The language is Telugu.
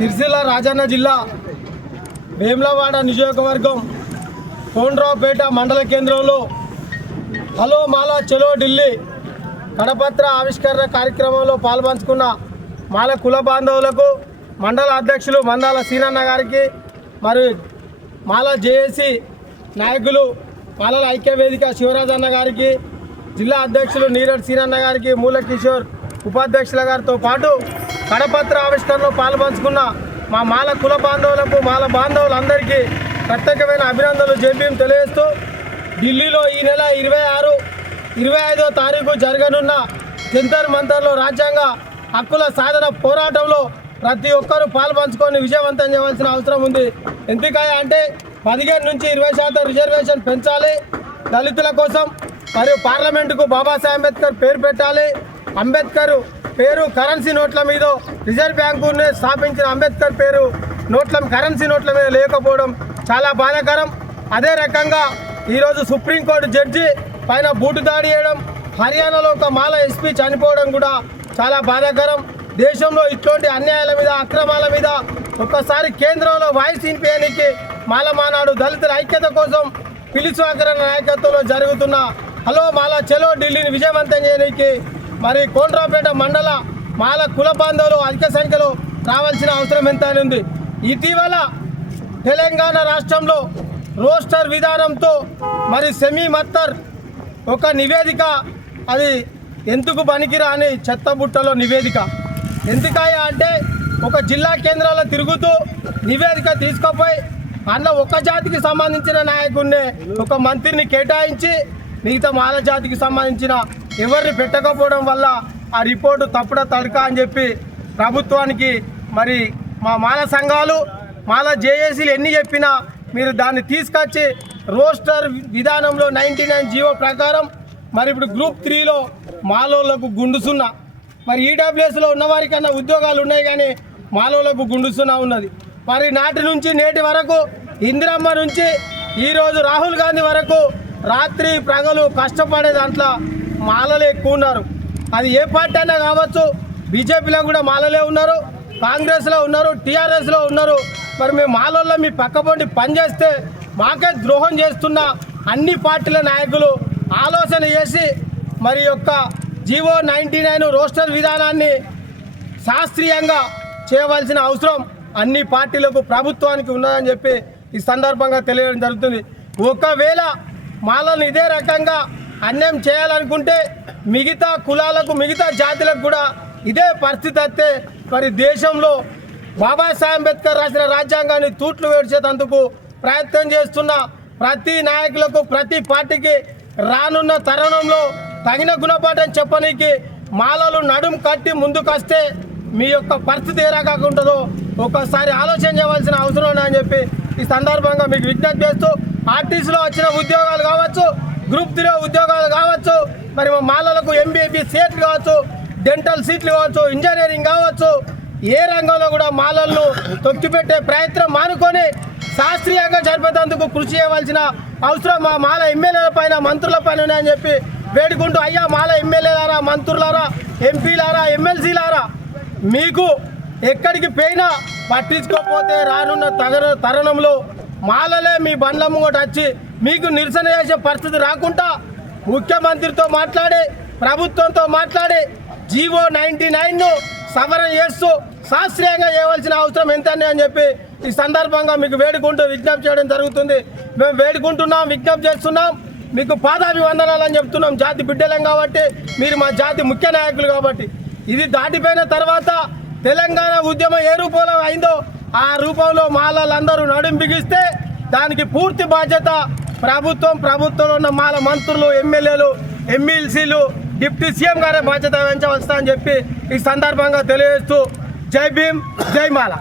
సిరిసిల్ల రాజన్న జిల్లా వేములవాడ నియోజకవర్గం కోనరావుపేట మండల కేంద్రంలో హలో మాలా చలో ఢిల్లీ కరపత్ర ఆవిష్కరణ కార్యక్రమంలో పాల్పంచుకున్న మాల కుల బాంధవులకు మండల అధ్యక్షులు మందాల సీనన్న గారికి మరి మాల జేఏసీ నాయకులు మాలల ఐక్య వేదిక శివరాజన్న గారికి జిల్లా అధ్యక్షులు నీరడ్ సీనన్న గారికి మూల కిషోర్ ఉపాధ్యక్షుల గారితో పాటు కరపత్ర ఆవిష్కరణలో పాల్పంచుకున్న మా మాల కుల బాంధవులకు మాల బాంధవులందరికీ ప్రత్యేకమైన అభినందనలు జేబీఎం తెలియజేస్తూ ఢిల్లీలో ఈ నెల 26, 25వ తారీఖు జరగనున్న జంతర్ మంతర్లో రాజ్యాంగ హక్కుల సాధన పోరాటంలో ప్రతి ఒక్కరూ పాల్పంచుకొని విజయవంతం చేయవలసిన అవసరం ఉంది. ఎందుకంటే 15 నుంచి 20% రిజర్వేషన్ పెంచాలి, దళితుల కోసం మరియు పార్లమెంటుకు బాబాసాహెబ్ అంబేద్కర్ పేరు పెట్టాలి. అంబేద్కర్ పేరు కరెన్సీ నోట్ల మీద రిజర్వ్ బ్యాంకుని స్థాపించిన అంబేద్కర్ పేరు కరెన్సీ నోట్ల మీద లేకపోవడం చాలా బాధాకరం. అదే రకంగా ఈరోజు సుప్రీంకోర్టు జడ్జి పైన బూటు దాడి చేయడం, హర్యానాలో ఒక మాల ఎస్పీ చనిపోవడం కూడా చాలా బాధాకరం. దేశంలో ఇటువంటి అన్యాయాల మీద అక్రమాల మీద ఒక్కసారి కేంద్రంలో వాయిస్ వినిపించడానికి మాల మానాడు దళితుల ఐక్యత కోసం పిలిచివాకరణ నాయకత్వంలో జరుగుతున్న హలో మాలా చలో ఢిల్లీని విజయవంతం చేయడానికి మరి కోనరావుపేట మండల మాల కుల బాంధవులు అధిక సంఖ్యలో రావాల్సిన అవసరం ఎంతైనా ఉంది. ఇటీవల తెలంగాణ రాష్ట్రంలో రోస్టర్ విధానంతో మరి సెమీ మత్తర్ ఒక నివేదిక, అది ఎందుకు పనికిరాని చెత్తబుట్టలో నివేదిక. ఎందుకయ్యా అంటే ఒక జిల్లా కేంద్రాల్లో తిరుగుతూ నివేదిక తీసుకుపోయి అన్న ఒక జాతికి సంబంధించిన నాయకుడిని ఒక మంత్రిని కేటాయించి మిగతా మాల జాతికి సంబంధించిన ఎవరిని పెట్టకపోవడం వల్ల ఆ రిపోర్టు తప్పుడ తడక అని చెప్పి ప్రభుత్వానికి మరి మా మాల సంఘాలు మాల జేఏసీలు ఎన్ని చెప్పినా మీరు దాన్ని తీసుకొచ్చి రోస్టర్ విధానంలో 99 జీవో ప్రకారం మరి ఇప్పుడు గ్రూప్ 3లో మాలోళ్లకు గుండుసున్నా, మరి ఈడబ్ల్యూఎస్లో ఉన్నవారికన్నా ఉద్యోగాలు ఉన్నాయి కానీ మాలోళ్లకు గుండుసున్నా ఉన్నది. మరి నాటి నుంచి నేటి వరకు ఇందిరమ్మ నుంచి ఈరోజు రాహుల్ గాంధీ వరకు రాత్రి ప్రజలు కష్టపడే దాంట్లో మాలలే ఎక్కువ ఉన్నారు. అది ఏ పార్టీ అయినా కావచ్చు, బీజేపీలో కూడా మాలలే ఉన్నారు, కాంగ్రెస్లో ఉన్నారు, టీఆర్ఎస్లో ఉన్నారు. మరి మేము మాలల్లో మీ పక్కపొండి పనిచేస్తే మాకే ద్రోహం చేస్తున్న అన్ని పార్టీల నాయకులు ఆలోచన చేసి మరి యొక్క జీవో 99 రోస్టర్ విధానాన్ని శాస్త్రీయంగా చేయవలసిన అవసరం అన్ని పార్టీలకు ప్రభుత్వానికి ఉన్నదని చెప్పి ఈ సందర్భంగా తెలియడం జరుగుతుంది. ఒకవేళ మాలను ఇదే రకంగా అన్యాయం చేయాలనుకుంటే మిగతా కులాలకు మిగతా జాతులకు కూడా ఇదే పరిస్థితి వస్తే మరి దేశంలో బాబాసాహెబ్ అంబేద్కర్ రాసిన రాజ్యాంగాన్ని తూట్లు వేడ్చేందుకు ప్రయత్నం చేస్తున్న ప్రతి నాయకులకు ప్రతి పార్టీకి రానున్న తరుణంలో తగిన గుణపాఠం చెప్పనీకి మాలలు నడుం కట్టి ముందుకొస్తే మీ యొక్క పరిస్థితి ఏ రకంగా ఉంటుందో ఒకసారి ఆలోచన చేయవలసిన అవసరం ఉందని చెప్పి ఈ సందర్భంగా మీకు విజ్ఞప్తి చేస్తూ ఆర్టీసీలో వచ్చిన ఉద్యోగాలు కావచ్చు, గ్రూప్ 3 ఉద్యోగాలు కావచ్చు, మరి మాలలకు ఎంబీబీ సీట్లు కావచ్చు, డెంటల్ సీట్లు కావచ్చు, ఇంజనీరింగ్ కావచ్చు, ఏ రంగంలో కూడా మాలలను తొక్కిపెట్టే ప్రయత్నం మానుకొని శాస్త్రీయంగా జరిపేందుకు కృషి చేయవలసిన అవసరం మా మాల ఎమ్మెల్యేల పైన మంత్రుల పైన ఉన్నాయని చెప్పి వేడుకుంటూ, అయ్యా మాల ఎమ్మెల్యేలారా, మంత్రులారా, ఎంపీలారా, ఎమ్మెల్సీలారా, మీకు ఎక్కడికి పోయినా పట్టించుకోకపోతే రానున్న తరుణంలో మాలలే మీ బండ్ల ముంగట వచ్చి మీకు నిరసన చేసే పరిస్థితి రాకుండా ముఖ్యమంత్రితో మాట్లాడి ప్రభుత్వంతో మాట్లాడి జీవో 99ను సవరణ చేస్తూ శాస్త్రీయంగా చేయవలసిన అవసరం ఎంత అని చెప్పి ఈ సందర్భంగా మీకు వేడుకుంటూ విజ్ఞప్తి చేయడం జరుగుతుంది. మేము వేడుకుంటున్నాం, విజ్ఞప్తి చేస్తున్నాం, మీకు పాదాభివందనాలు అని చెప్తున్నాం. జాతి బిడ్డలం కాబట్టి, మీరు మా జాతి ముఖ్య నాయకులు కాబట్టి. ఇది దాటిపోయిన తర్వాత తెలంగాణ ఉద్యమం ఏ రూపంలో అయిందో ఆ రూపంలో మాలలందరూ నడుం బిగిస్తే దానికి పూర్తి బాధ్యత ప్రభుత్వంలో ఉన్న మాల మంత్రులు, ఎమ్మెల్యేలు, ఎమ్మెల్సీలు, డిప్యూటీ సీఎం గారే బాధ్యత వహించవలసిందని చెప్పి ఈ సందర్భంగా తెలియజేస్తూ జై భీమ్, జై మాల.